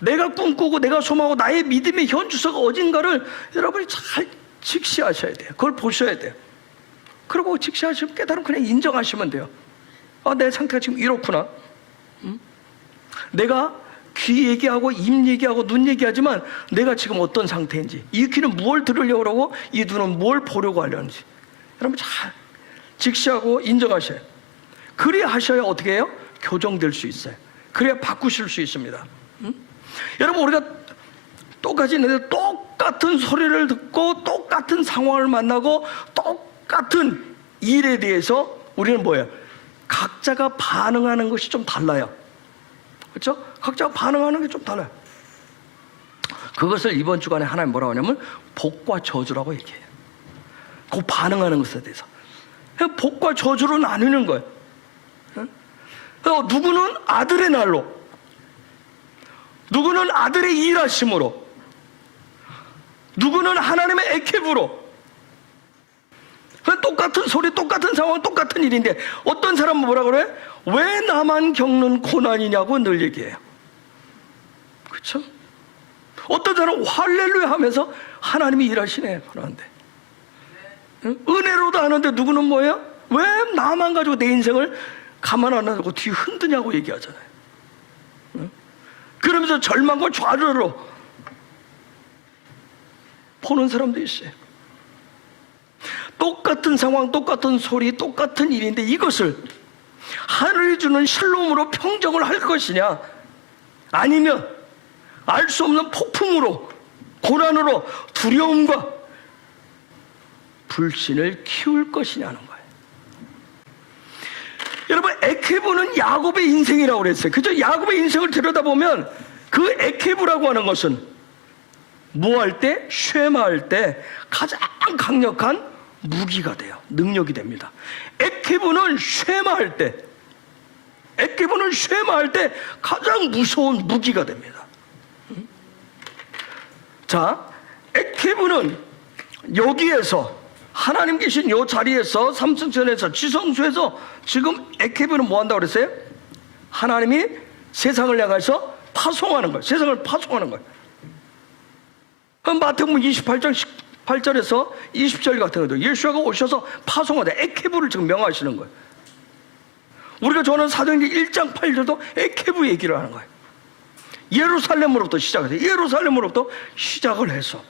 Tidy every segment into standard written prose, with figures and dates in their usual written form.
내가 꿈꾸고 내가 소망하고 나의 믿음의 현주소가 어딘가를 여러분이 잘 직시하셔야 돼요. 그걸 보셔야 돼요. 그리고 직시하시면 깨달으면 그냥 인정하시면 돼요. 아, 내 상태가 지금 이렇구나. 내가 귀 얘기하고 입 얘기하고 눈 얘기하지만 내가 지금 어떤 상태인지, 이 귀는 무엇을 들으려고 하고 이 눈은 뭘 보려고 하려는지 여러분 잘 직시하고 인정하셔요. 그래야 하셔야 어떻게 해요? 교정될 수 있어요. 그래야 바꾸실 수 있습니다. 여러분, 우리가 똑같은 소리를 듣고 똑같은 상황을 만나고 똑같은 일에 대해서 우리는 뭐예요? 각자가 반응하는 것이 좀 달라요. 그렇죠? 각자가 반응하는 게 좀 달라요. 그것을 이번 주간에 하나님 뭐라고 하냐면 복과 저주라고 얘기해요. 그 반응하는 것에 대해서 복과 저주로 나누는 거예요. 누구는 아들의 날로, 누구는 아들의 일하심으로, 누구는 하나님의 애케브로. 똑같은 소리, 똑같은 상황, 똑같은 일인데 어떤 사람은 뭐라 그래? 왜 나만 겪는 고난이냐고 늘 얘기해요. 그렇죠? 어떤 사람은 할렐루야 하면서 하나님이 일하시네 그러는데, 은혜로도 하는데 누구는 뭐예요? 왜 나만 가지고 내 인생을 가만 안 놔두고 뒤 흔드냐고 얘기하잖아요. 그러면서 절망과 좌절로 보는 사람도 있어요. 똑같은 상황, 똑같은 소리, 똑같은 일인데 이것을 하늘이 주는 샬롬으로 평정을 할 것이냐, 아니면 알 수 없는 폭풍으로, 고난으로, 두려움과 불신을 키울 것이냐는 거예요. 여러분, 에케브는 야곱의 인생이라고 그랬어요. 그죠? 야곱의 인생을 들여다보면 그 에케브라고 하는 것은 뭐 할 때? 쉐마할 때 가장 강력한 무기가 돼요. 능력이 됩니다. 에케브는 쉐마할 때, 에케브는 쉐마할 때 가장 무서운 무기가 됩니다. 자, 에케브는 여기에서 하나님 계신 이 자리에서 삼층천에서 지성소에서 지금 에케브는 뭐 한다고 그랬어요? 하나님이 세상을 향해서 파송하는 거예요. 세상을 파송하는 거예요. 마태복음 28장 18절에서 20절 같은 것도 예수가 오셔서 파송하다 에케브를 지금 명하시는 거예요. 우리가 저는 사도행전 1장 8절도 에케브 얘기를 하는 거예요. 예루살렘으로부터 시작해서 예루살렘으로부터 시작을 해서,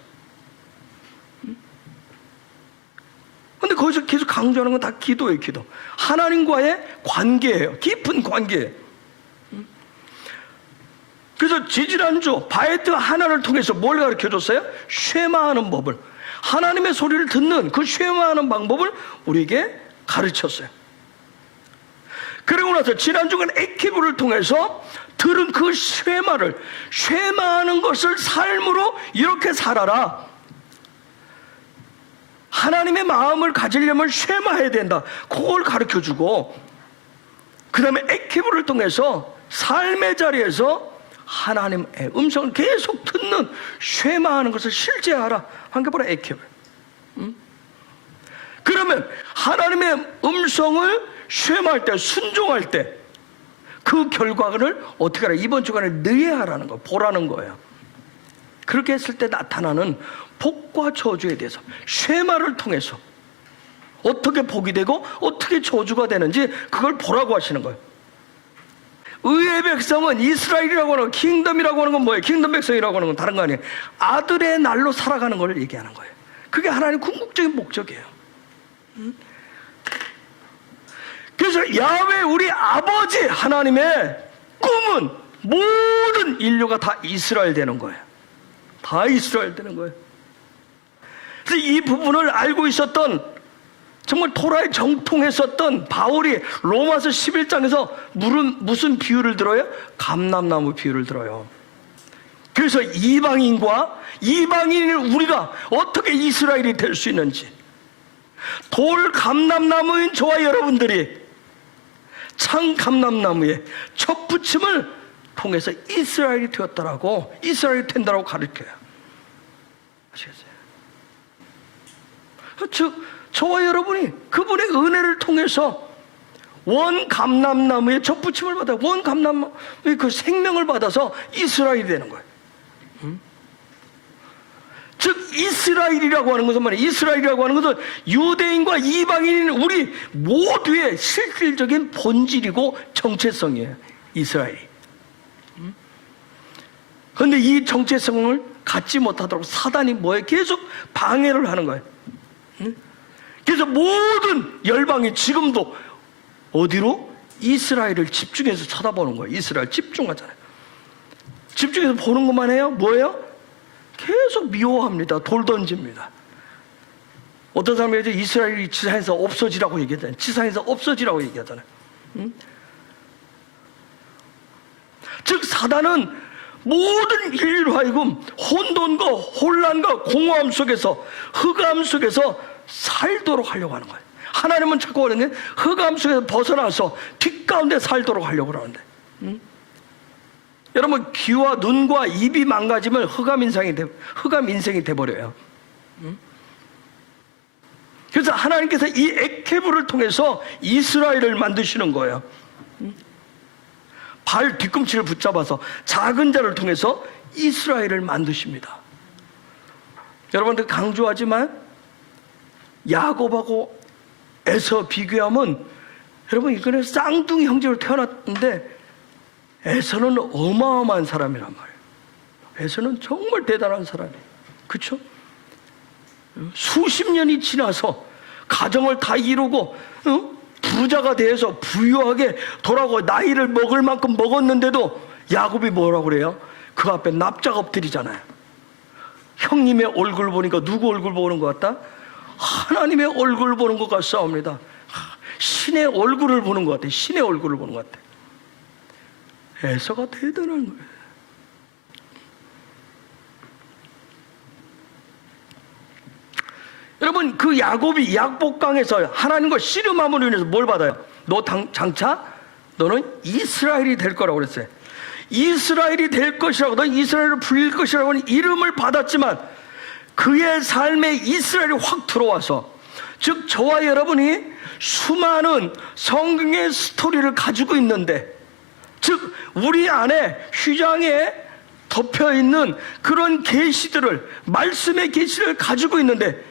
근데 거기서 계속 강조하는 건 다 기도예요. 기도, 하나님과의 관계예요. 깊은 관계예요. 그래서 지지난주 바에트 하나를 통해서 뭘 가르쳐줬어요? 쉐마하는 법을, 하나님의 소리를 듣는 그 쉐마하는 방법을 우리에게 가르쳤어요. 그리고 나서 지난주간 에케브를 통해서 들은 그 쉐마를, 쉐마하는 것을 삶으로 이렇게 살아라. 하나님의 마음을 가지려면 쉐마해야 된다. 그걸 가르쳐주고, 그 다음에 에케브를 통해서 삶의 자리에서 하나님의 음성을 계속 듣는 쉐마하는 것을 실제하라. 한 게 바로 에케브. 그러면 하나님의 음성을 쉐마할 때, 순종할 때 그 결과를 어떻게 하라? 이번 주간에 느해하라는 거, 보라는 거예요. 그렇게 했을 때 나타나는 복과 저주에 대해서 쉐마를 통해서 어떻게 복이 되고 어떻게 저주가 되는지 그걸 보라고 하시는 거예요. 의의 백성은, 이스라엘이라고 하는, 킹덤이라고 하는 건 뭐예요? 킹덤 백성이라고 하는 건 다른 거 아니에요. 아들의 날로 살아가는 걸 얘기하는 거예요. 그게 하나님 궁극적인 목적이에요. 그래서 야훼 우리 아버지 하나님의 꿈은 모든 인류가 다 이스라엘 되는 거예요. 다 이스라엘 되는 거예요. 그래서 이 부분을 알고 있었던, 정말 토라에 정통했었던 바울이 로마서 11장에서 무슨 비유를 들어요? 감람나무 비유를 들어요. 그래서 이방인과 이방인을 우리가 어떻게 이스라엘이 될 수 있는지, 돌 감람나무인 저와 여러분들이 창 감람나무의 첫 부침을 통해서 이스라엘이 되었다라고, 이스라엘이 된다라고 가르쳐요. 아시겠어요? 즉 저와 여러분이 그분의 은혜를 통해서 원 감람나무에 접붙임을 받아 원 감람나무의 그 생명을 받아서 이스라엘이 되는 거예요. 즉 이스라엘이라고 하는 것은 말이에요. 이스라엘이라고 하는 것은 유대인과 이방인인 우리 모두의 실질적인 본질이고 정체성이에요. 이스라엘이. 그런데 이 정체성을 갖지 못하도록 사단이 뭐에 계속 방해를 하는 거예요. 그래서 모든 열방이 지금도 어디로? 이스라엘을 집중해서 쳐다보는 거예요. 이스라엘 집중하잖아요. 집중해서 보는 것만 해요. 뭐예요? 계속 미워합니다. 돌 던집니다. 어떤 사람이 이스라엘이 지상에서 없어지라고 얘기하잖아요. 지상에서 없어지라고 얘기하잖아요. 즉 사단은 모든 인류로 하여금 혼돈과 혼란과 공허함 속에서 흑암 속에서 살도록 하려고 하는 거예요. 하나님은 자꾸 그러는 게 흑암 속에서 벗어나서 뒷가운데 살도록 하려고 하는데 여러분 귀와 눈과 입이 망가지면 흑암 인생이 돼버려요. 그래서 하나님께서 이 에케브를 통해서 이스라엘을 만드시는 거예요. 발 뒤꿈치를 붙잡아서 작은 자를 통해서 이스라엘을 만드십니다. 여러분들 강조하지만 야곱하고 에서 비교하면 여러분 이거는 쌍둥이 형제로 태어났는데 에서는 어마어마한 사람이란 말이에요. 에서는 정말 대단한 사람이에요. 그렇죠? 수십 년이 지나서 가정을 다 이루고 부자가 돼서 부유하게 돌아오고 나이를 먹을 만큼 먹었는데도 야곱이 뭐라고 그래요? 그 앞에 납작 엎드리잖아요. 형님의 얼굴 보니까 누구 얼굴 보는 것 같다? 하나님의 얼굴을 보는 것 같사옵니다. 신의 얼굴을 보는 것 같아. 신의 얼굴을 보는 것 같아. 에서가 대단한 거예요. 여러분 그 야곱이 약복강에서 하나님과 씨름함으로 인해서 뭘 받아요? 너 장차 너는 이스라엘이 될 거라고 그랬어요. 이스라엘이 될 것이라고, 넌 이스라엘을 불릴 것이라고 하는 이름을 받았지만 그의 삶에 이스라엘이 확 들어와서, 즉 저와 여러분이 수많은 성경의 스토리를 가지고 있는데, 즉 우리 안에 휘장에 덮여있는 그런 계시들을, 말씀의 계시를 가지고 있는데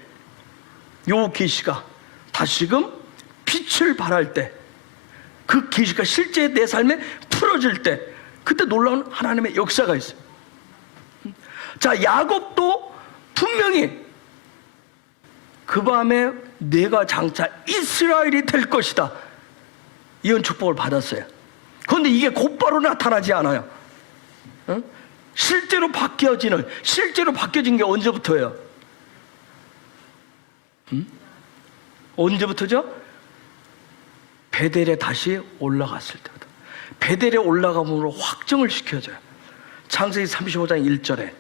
요 계시가 다시금 빛을 발할 때, 그 계시가 실제 내 삶에 풀어질 때, 그때 놀라운 하나님의 역사가 있어요. 자, 야곱도 분명히 그 밤에 내가 장차 이스라엘이 될 것이다, 이런 축복을 받았어요. 그런데 이게 곧바로 나타나지 않아요. 실제로 바뀌어진 게 언제부터예요? 언제부터죠? 베델에 다시 올라갔을 때부터. 베델에 올라감으로 확정을 시켜줘요. 창세기 35장 1절에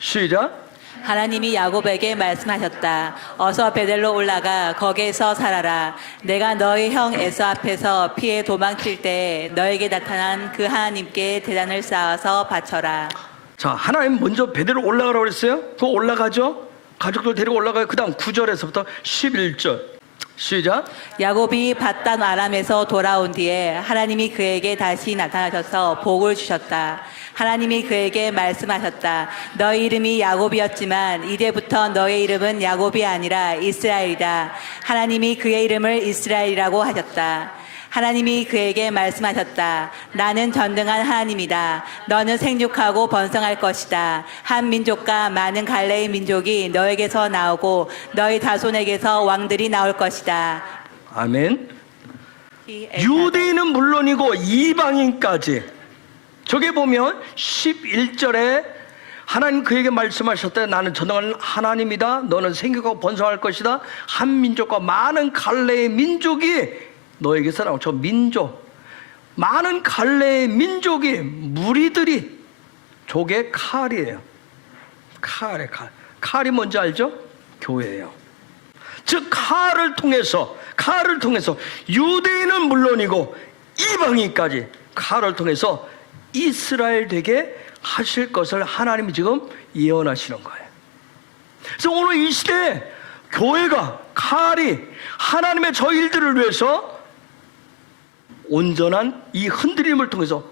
시작. 하나님이 야곱에게 말씀하셨다. 어서 베델로 올라가 거기에서 살아라. 내가 너희 형 에서 앞에서 피해 도망칠 때 너에게 나타난 그 하나님께 제단을 쌓아서 바쳐라. 자, 하나님 먼저 베델로 올라가라고 그랬어요. 그거 올라가죠. 가족들 데리고 올라가요. 그 다음 9절에서부터 11절 시작. 야곱이 밧단 아람에서 돌아온 뒤에 하나님이 그에게 다시 나타나셔서 복을 주셨다. 하나님이 그에게 말씀하셨다. 너희 이름이 야곱이었지만 이제부터 너의 이름은 야곱이 아니라 이스라엘이다. 하나님이 그의 이름을 이스라엘이라고 하셨다. 하나님이 그에게 말씀하셨다. 나는 전능한 하나님이다. 너는 생육하고 번성할 것이다. 한 민족과 많은 갈래의 민족이 너에게서 나오고 너희 자손에게서 왕들이 나올 것이다. 아멘. 유대인은 물론이고 이방인까지. 저게 보면 11절에 하나님 그에게 말씀하셨다. 나는 전능한 하나님이다. 너는 생육하고 번성할 것이다. 한 민족과 많은 갈래의 민족이 너에게서 나온, 저 민족, 많은 갈래의 민족이, 무리들이, 저게 칼이에요. 칼. 칼이 뭔지 알죠? 교회예요. 즉 칼을 통해서 유대인은 물론이고 이방인까지 칼을 통해서 이스라엘 되게 하실 것을 하나님이 지금 예언하시는 거예요. 그래서 오늘 이 시대에 교회가, 칼이 하나님의 저 일들을 위해서 온전한 이 흔들림을 통해서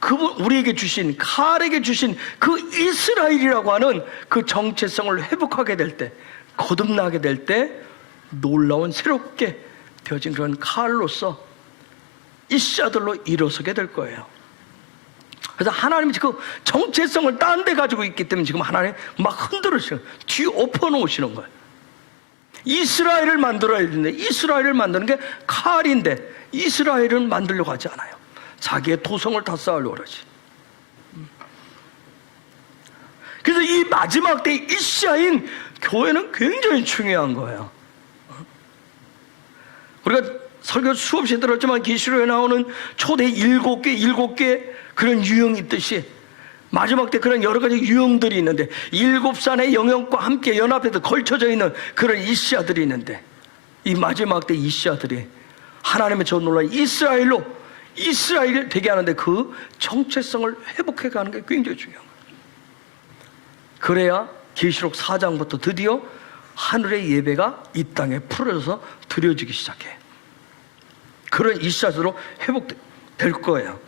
그분 우리에게 주신 칼에게 주신 그 이스라엘이라고 하는 그 정체성을 회복하게 될 때, 거듭나게 될 때 놀라운 새롭게 되어진 그런 칼로서 이씨아들로 일어서게 될 거예요. 그래서 하나님이 지금 정체성을 딴 데 가지고 있기 때문에 지금 하나님 막 흔들으시는, 뒤 엎어 놓으시는 거예요. 이스라엘을 만들어야 되는데, 이스라엘을 만드는 게 칼인데 이스라엘을 만들려고 하지 않아요. 자기의 도성을 다 쌓으려고 그러지. 그래서 이 마지막 때 이씨아인 교회는 굉장히 중요한 거예요. 우리가 설교 수없이 들었지만 계시록에 나오는 초대 7개 그런 유형이 있듯이 마지막 때 그런 여러 가지 유형들이 있는데, 7산의 영역과 함께 연합해서 걸쳐져 있는 그런 이씨아들이 있는데, 이 마지막 때 이씨아들이 하나님의 저 놀라운 이스라엘을 되게 하는데 그 정체성을 회복해가는 게 굉장히 중요한 거예요. 그래야 계시록 4장부터 드디어 하늘의 예배가 이 땅에 풀어져서 드려지기 시작해. 그런 이씨아들로 회복될 거예요.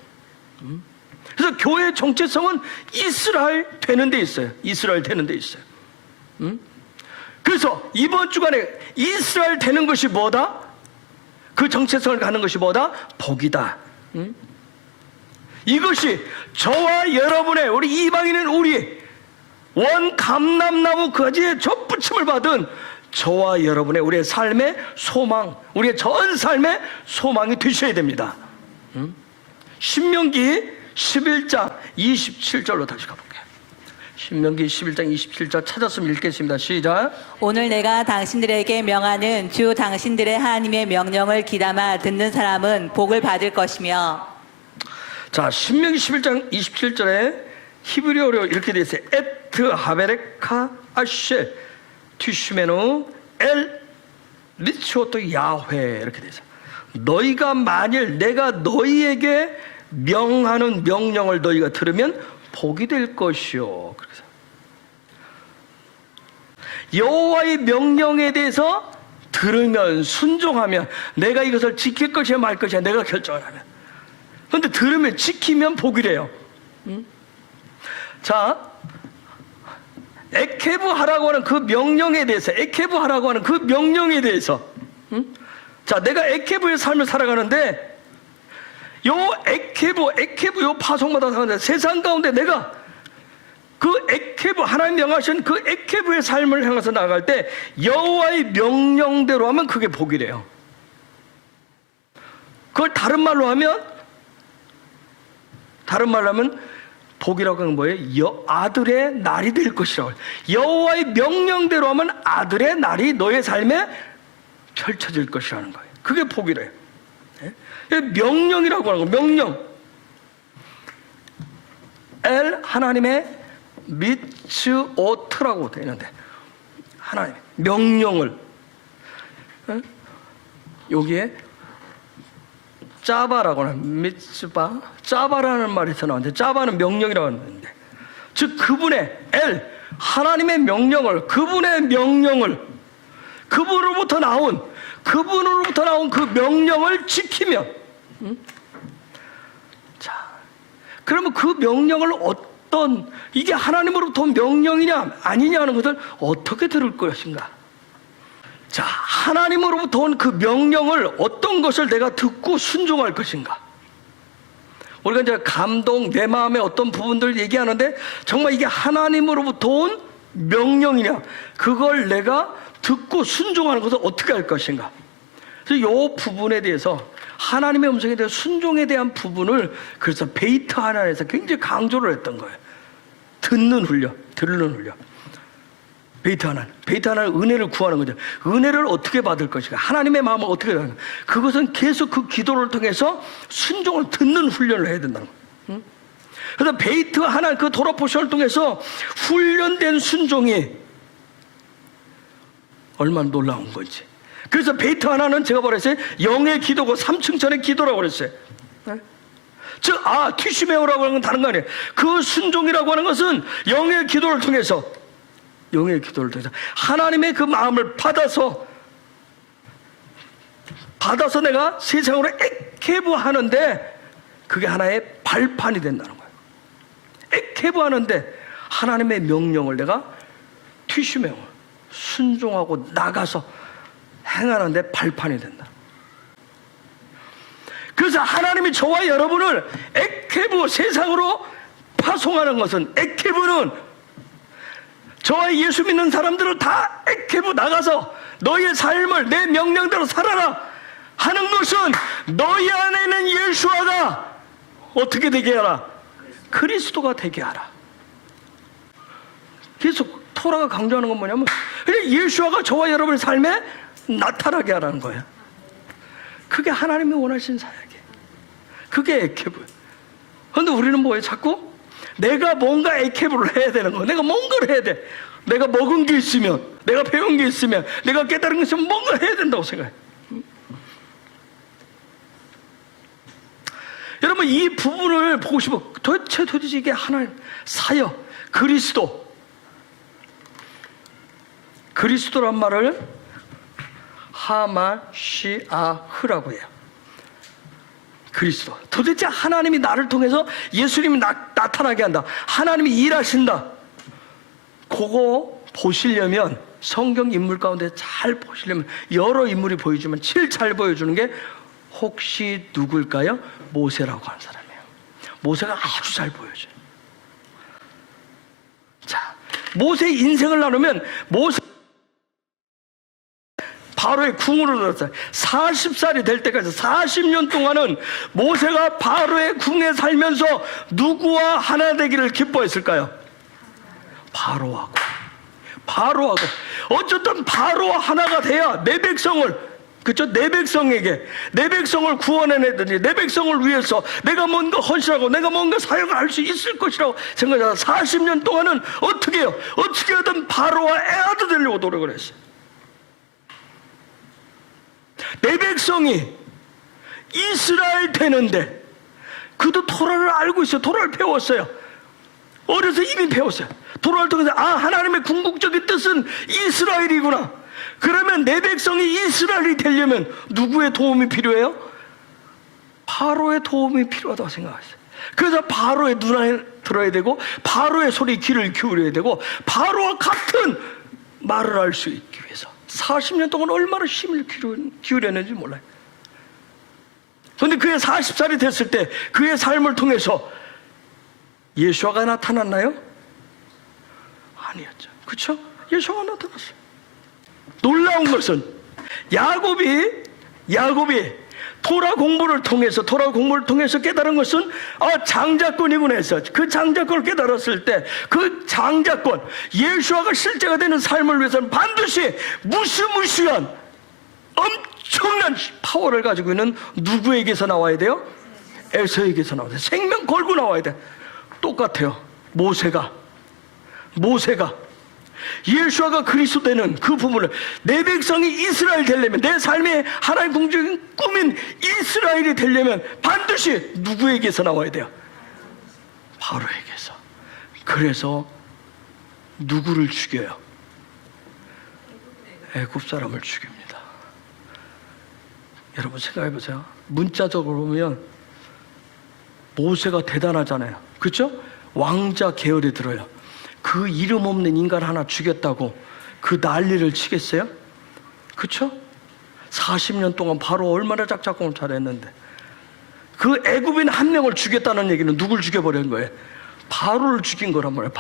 그래서 교회의 정체성은 이스라엘 되는 데 있어요. 이스라엘 되는 데 있어요. 그래서 이번 주간에 이스라엘 되는 것이 뭐다? 그 정체성을 갖는 것이 뭐다? 복이다. 이것이 저와 여러분의, 우리 이방인은 우리 원 감람나무 가지에 접붙임을 받은 저와 여러분의 우리의 삶의 소망, 우리의 전 삶의 소망이 되셔야 됩니다. 신명기 11장 27절로 다시 가볼게요. 신명기 11장 27절 찾았으면 읽겠습니다. 시작. 오늘 내가 당신들에게 명하는 주 당신들의 하나님의 명령을 귀담아 듣는 사람은 복을 받을 것이며. 자, 신명기 11장 27절에 히브리어로 이렇게 되어 있어요. 에트 하베레카 아쉐 튜슈메누 엘 리츠오토 야훼, 이렇게 되어 있어요. 너희가 만일 내가 너희에게 명하는 명령을 너희가 들으면 복이 될 것이요. 그래서 여호와의 명령에 대해서 들으면, 순종하면, 내가 이것을 지킬 것이야 말 것이야 내가 결정을 하면, 그런데 들으면 지키면 복이래요. 자, 에케브 하라고 하는 그 명령에 대해서, 에케브 하라고 하는 그 명령에 대해서, 자, 내가 에케브의 삶을 살아가는데, 요 에케브 요 파송마다 사는데 세상 가운데 내가 그 에케브, 하나님 명하신 그 에케브의 삶을 향해서 나아갈 때 여호와의 명령대로 하면 그게 복이래요. 그걸 다른 말로 하면 복이라고 하는 뭐예요? 아들의 날이 될 것이라고. 여호와의 명령대로 하면 아들의 날이 너의 삶에 펼쳐질 것이라는 거예요. 그게 복이래요. 명령이라고 하는 거, 명령. 엘 하나님의 미츠오트라고 되어 있는데, 하나님 명령을, 여기에 짜바라고 하는, 미츠바, 짜바라는 말에서 나오는데, 짜바는 명령이라고 하는데, 즉 그분의 엘 하나님의 명령을, 그분의 명령을, 그분으로부터 나온 그 명령을 지키면, 자, 그러면 그 명령을 이게 하나님으로부터 온 명령이냐 아니냐 하는 것을 어떻게 들을 것인가? 자, 하나님으로부터 온 그 명령을 어떤 것을 내가 듣고 순종할 것인가? 우리가 이제 감동, 내 마음의 어떤 부분들을 얘기하는데, 정말 이게 하나님으로부터 온 명령이냐, 그걸 내가 듣고 순종하는 것을 어떻게 할 것인가? 그래서 이 부분에 대해서, 하나님의 음성에 대한 순종에 대한 부분을, 그래서 베이트 하나에서 굉장히 강조를 했던 거예요. 듣는 훈련, 들는 훈련. 베이트 하나는 은혜를 구하는 거죠. 은혜를 어떻게 받을 것인가? 하나님의 마음을 어떻게 받을 것인가? 그것은 계속 그 기도를 통해서 순종을 듣는 훈련을 해야 된다는 거예요. 그래서 베이트 하나, 그 도라포션을 통해서 훈련된 순종이 얼마나 놀라운 건지. 그래서 베이트 하나는 제가 뭐랬어요? 영의 기도고 3층천의 기도라고 그랬어요. 즉, 티슈메오라고 하는 건 다른 거 아니에요. 그 순종이라고 하는 것은 영의 기도를 통해서 하나님의 그 마음을 받아서 내가 세상으로 에케브 하는데 그게 하나의 발판이 된다는 거예요. 에케브 하는데 하나님의 명령을 내가 튀슈명을 순종하고 나가서 행하는데 발판이 된다. 그래서 하나님이 저와 여러분을 에케브 세상으로 파송하는 것은, 에케브는 저와 예수 믿는 사람들을 다 에케브 나가서 너희의 삶을 내 명령대로 살아라 하는 것은 너희 안에 있는 예수아가 어떻게 되게 하라? 그리스도가 되게 하라. 계속 토라가 강조하는 건 뭐냐면 그냥 예수아가 저와 여러분의 삶에 나타나게 하라는 거예요. 그게 하나님이 원하신 사역이에요. 그게 에케브. 그런데 우리는 뭐예요? 자꾸 내가 뭔가 에케브를 해야 되는 거예요. 내가 뭔가를 해야 돼. 내가 먹은 게 있으면, 내가 배운 게 있으면, 내가 깨달은 게 있으면 뭔가 해야 된다고 생각해요. 여러분, 이 부분을 보고 싶어. 도대체 이게 하나님 사역, 그리스도란 말을 하마시아흐라고 해요. 그리스도. 도대체 하나님이 나를 통해서 예수님이 나타나게 한다. 하나님이 일하신다. 그거 보시려면, 성경 인물 가운데 잘 보시려면, 여러 인물이 보여주면 제일 잘 보여주는 게 혹시 누굴까요? 모세라고 하는 사람이에요. 모세가 아주 잘 보여줘요. 자, 모세의 인생을 나누면 모세 바로의 궁으로 들었어요. 40살이 될 때까지 40년 동안은 모세가 바로의 궁에 살면서 누구와 하나 되기를 기뻐했을까요? 바로하고. 어쨌든 바로와 하나가 돼야 내 백성을, 그렇죠? 내 백성에게, 내 백성을 구원해내더니 내 백성을 위해서 내가 뭔가 헌신하고 내가 뭔가 사역을 할 수 있을 것이라고 생각해서 40년 동안은 어떻게 해요? 어떻게 하든 바로와 애아도 되려고 노력을 했어요. 내 백성이 이스라엘 되는데, 그도 토라를 알고 있어요. 토라를 배웠어요. 어려서 이미 배웠어요. 토라를 통해서 하나님의 궁극적인 뜻은 이스라엘이구나. 그러면 내 백성이 이스라엘이 되려면 누구의 도움이 필요해요? 바로의 도움이 필요하다고 생각했어요. 그래서 바로의 눈에 들어야 되고, 바로의 소리에 귀를 기울여야 되고, 바로와 같은 말을 할 수 있기 위해서 40년 동안 얼마나 힘을 기울였는지 몰라요. 그런데 그의 40살이 됐을 때 그의 삶을 통해서 예수아가 나타났나요? 아니었죠. 그렇죠? 예수아가 나타났어요. 놀라운 것은 야곱이 토라 공부를 통해서 깨달은 것은 장자권이구나 해서 그 장자권을 깨달았을 때 그 장자권, 예수아가 실제가 되는 삶을 위해서는 반드시 무시무시한 엄청난 파워를 가지고 있는 누구에게서 나와야 돼요? 에서에게서 나와야 돼요. 생명 걸고 나와야 돼요. 똑같아요. 모세가 예수아가 그리스도 되는 그 부분을, 내 백성이 이스라엘 되려면, 내 삶의 하나님 궁극적인 꿈인 이스라엘이 되려면 반드시 누구에게서 나와야 돼요? 바로에게서. 그래서 누구를 죽여요? 애굽 사람을 죽입니다. 여러분 생각해 보세요. 문자적으로 보면 모세가 대단하잖아요. 그렇죠? 왕자 계열에 들어요. 그 이름 없는 인간 하나 죽였다고 그 난리를 치겠어요? 그렇죠? 40년 동안 바로 얼마나 작작공을 잘했는데, 그 애굽인 한 명을 죽였다는 얘기는 누굴 죽여버린 거예요? 바로를 죽인 거란 말이에요.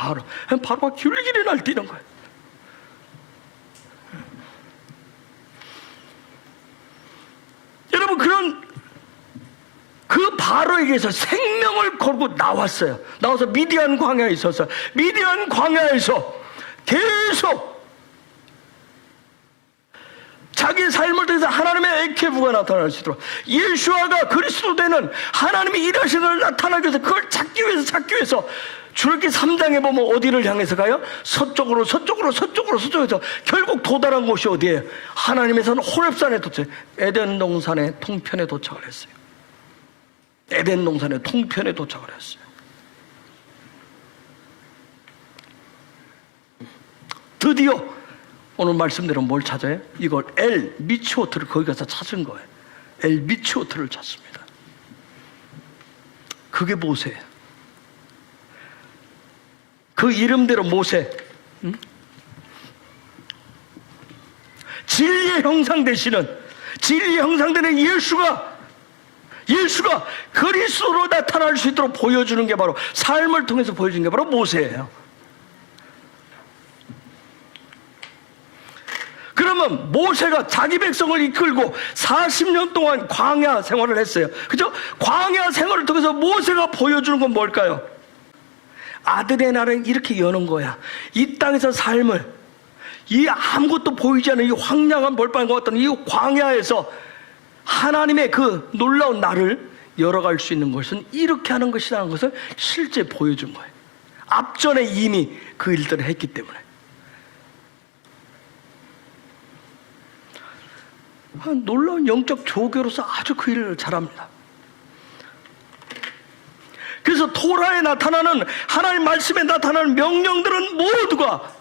바로가 길길이 날뛰는 거예요. 여러분, 그 바로에게서 생명을 걸고 나와서 미디안 광야에 있어서, 미디안 광야에서 계속 자기 삶을 통해서 하나님의 에케브가 나타날 수 있도록, 예수아가 그리스도 되는 하나님의 일하시는 걸 나타나기 위해서, 그걸 찾기 위해서 출애굽기 3장에 보면 어디를 향해서 가요? 서쪽으로 해서 결국 도달한 곳이 어디예요? 하나님에서는 호렙산에 에덴 동산의 통편에 도착을 했어요. 에덴 동산의 통편에 도착을 했어요. 드디어 오늘 말씀대로 뭘 찾아요? 이걸 엘 미츠오트를 거기 가서 찾은 거예요. 엘 미츠오트를 찾습니다. 그게 모세예요. 그 이름대로 모세. 진리의 형상 되시는, 진리의 형상되는 예수가 그리스도로 나타날 수 있도록 보여주는 게 바로, 삶을 통해서 보여주는 게 바로 모세예요. 그러면 모세가 자기 백성을 이끌고 40년 동안 광야 생활을 했어요. 그죠? 광야 생활을 통해서 모세가 보여주는 건 뭘까요? 아들의 날은 이렇게 여는 거야. 이 땅에서 삶을, 이 아무것도 보이지 않는 이 황량한 벌판과 같은 이 광야에서 하나님의 그 놀라운 날을 열어갈 수 있는 것은 이렇게 하는 것이라는 것을 실제 보여준 거예요. 앞전에 이미 그 일들을 했기 때문에. 놀라운 영적 조교로서 아주 그 일을 잘합니다. 그래서 토라에 나타나는, 하나님 말씀에 나타나는 명령들은 모두가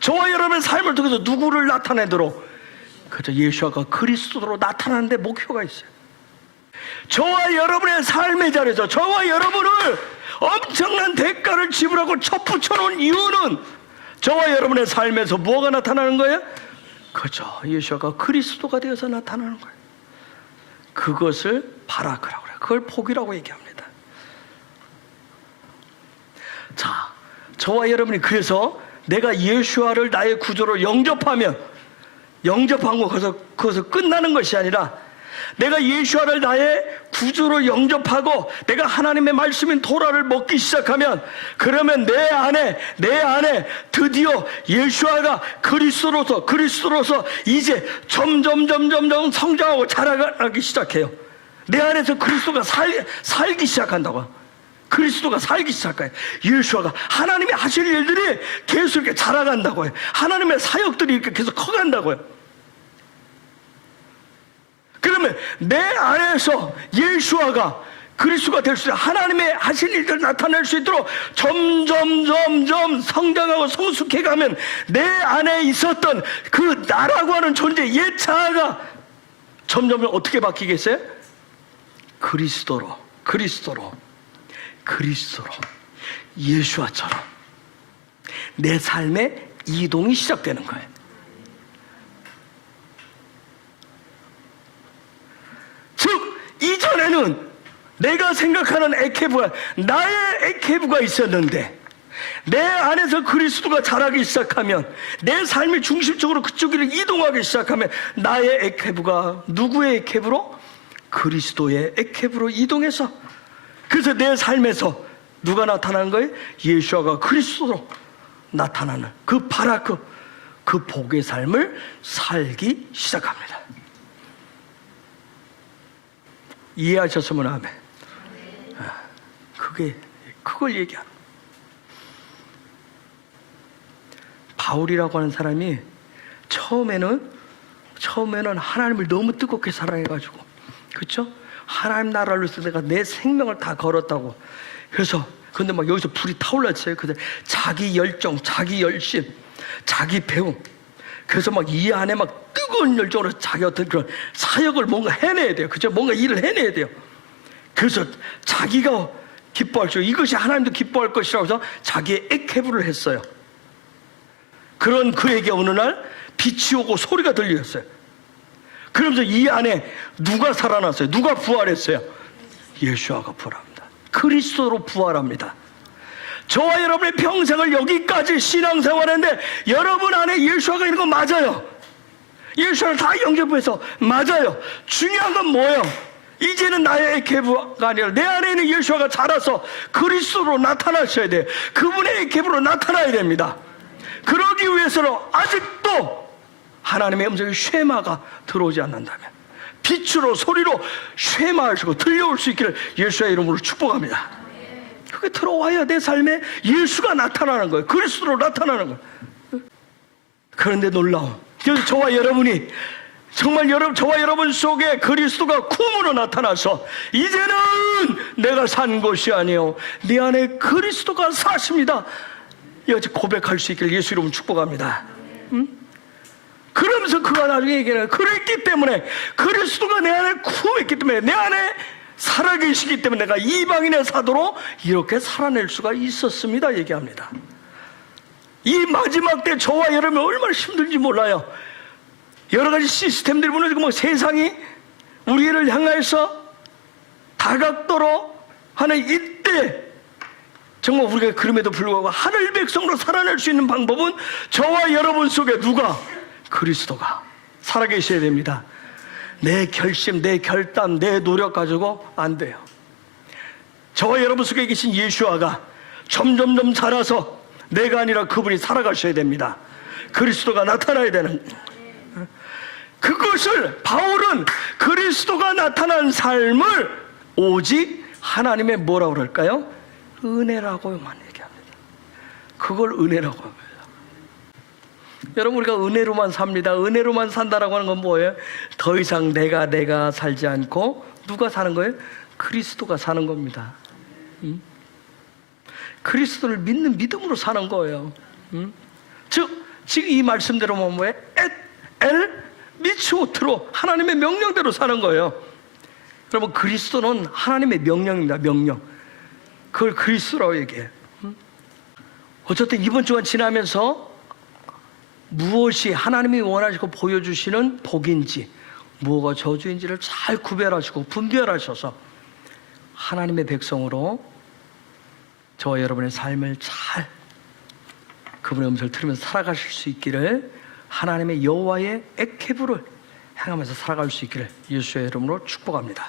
저와 여러분의 삶을 통해서 누구를 나타내도록, 그저 예수가 그리스도로 나타나는 데 목표가 있어요. 저와 여러분의 삶의 자리에서 저와 여러분을 엄청난 대가를 지불하고 첩붙여놓은 이유는, 저와 여러분의 삶에서 뭐가 나타나는 거예요? 그저 예수가 그리스도가 되어서 나타나는 거예요. 그것을 바라크라고 그래요. 그걸 복이라고 얘기합니다. 자, 저와 여러분이 그래서 내가 예수와를 나의 구조로 영접하면, 영접한 거 거기서 끝나는 것이 아니라, 내가 예수와를 나의 구조로 영접하고 내가 하나님의 말씀인 토라를 먹기 시작하면, 그러면 내 안에 드디어 예수와가 그리스도로서 이제 점점 성장하고 자라기 시작해요. 내 안에서 그리스도가 살기 시작한다고요. 그리스도가 살기 시작해요. 예수와가 하나님이 하실 일들이 계속 이렇게 자라간다고요. 하나님의 사역들이 이렇게 계속 커간다고요. 그러면 내 안에서 예수와가 그리스도가 될 수 있도록, 하나님의 하신 일들을 나타낼 수 있도록 점점 성장하고 성숙해가면, 내 안에 있었던 그 나라고 하는 존재, 옛 자아가 점점 어떻게 바뀌겠어요? 그리스도로 예수와처럼 내 삶의 이동이 시작되는 거예요. 즉, 이전에는 내가 생각하는 에케브가, 나의 에케브가 있었는데, 내 안에서 그리스도가 자라기 시작하면, 내 삶의 중심적으로 그쪽으로 이동하기 시작하면, 나의 에케브가 누구의 에케브로? 그리스도의 에케브로 이동해서, 그래서 내 삶에서 누가 나타나는 거예요? 예수가 그리스도로 나타나는 그 바라크, 그 복의 삶을 살기 시작합니다. 이해하셨으면 아멘. 그걸 얘기하는. 바울이라고 하는 사람이 처음에는 하나님을 너무 뜨겁게 사랑해가지고, 그렇죠? 하나님 나라를 위해서 내가 내 생명을 다 걸었다고. 그래서 근데 막 여기서 불이 타올랐어요. 근데 자기 열정, 자기 열심, 자기 배움. 그래서 막 이 안에 막 뜨거운 열정으로 자기 어떤 그런 사역을 뭔가 해내야 돼요. 그죠? 뭔가 일을 해내야 돼요. 그래서 자기가 기뻐할 수, 이것이 하나님도 기뻐할 것이라고 해서 자기의 에케브를 했어요. 그런 그에게 어느 날 빛이 오고 소리가 들렸어요. 그러면서 이 안에 누가 살아났어요? 누가 부활했어요? 예수와가 부활합니다. 그리스도로 부활합니다. 저와 여러분의 평생을 여기까지 신앙생활했는데, 여러분 안에 예수와가 있는 건 맞아요. 예수와를 다 영접해서 맞아요. 중요한 건 뭐예요? 이제는 나의 에케브가 아니라 내 안에 있는 예수와가 자라서 그리스도로 나타나셔야 돼요. 그분의 에케브로 나타나야 됩니다. 그러기 위해서는 아직도 하나님의 음성의 쉐마가 들어오지 않는다면, 빛으로 소리로 쉐마하시고 들려올 수 있기를 예수의 이름으로 축복합니다. 그게 들어와야 내 삶에 예수가 나타나는 거예요. 그리스도로 나타나는 거예요. 그런데 놀라운, 그래서 저와 여러분이 정말 저와 여러분 속에 그리스도가 쿰으로 나타나서, 이제는 내가 산 것이 아니요 내 안에 그리스도가 사십니다. 여기까지 고백할 수 있기를 예수 이름으로 축복합니다. 그러면서 그가 나중에 얘기해요. 그랬기 때문에, 그리스도가 내 안에 쿰했기 때문에, 내 안에 살아계시기 때문에 내가 이방인의 사도로 이렇게 살아낼 수가 있었습니다 얘기합니다. 이 마지막 때 저와 여러분이 얼마나 힘든지 몰라요. 여러 가지 시스템들이 무너지고 뭐 세상이 우리를 향해서 다각도로 하는 이때 정말 우리가 그럼에도 불구하고 하늘 백성으로 살아낼 수 있는 방법은 저와 여러분 속에 누가? 그리스도가 살아계셔야 됩니다. 내 결심, 내 결단, 내 노력 가지고 안 돼요. 저와 여러분 속에 계신 예수아가 점점점 자라서 내가 아니라 그분이 살아가셔야 됩니다. 그리스도가 나타나야 되는, 그것을 바울은 그리스도가 나타난 삶을 오직 하나님의 뭐라고 그럴까요? 은혜라고만 얘기합니다. 그걸 은혜라고 합니다. 여러분, 우리가 은혜로만 삽니다. 은혜로만 산다라고 하는 건 뭐예요? 더 이상 내가 살지 않고 누가 사는 거예요? 그리스도가 사는 겁니다. 그리스도를 믿는 믿음으로 사는 거예요. 즉 지금 이 말씀대로 뭐예요? 엘 미츠오트로 하나님의 명령대로 사는 거예요. 여러분, 그리스도는 하나님의 명령입니다. 명령. 그걸 그리스도라고 얘기해요. 어쨌든 이번 주간 지나면서 무엇이 하나님이 원하시고 보여주시는 복인지 무엇가 저주인지를 잘 구별하시고 분별하셔서 하나님의 백성으로 저와 여러분의 삶을 잘 그분의 음성을 들으면서 살아가실 수 있기를, 하나님의 여호와의 액케부를 행하면서 살아갈 수 있기를 예수의 이름으로 축복합니다.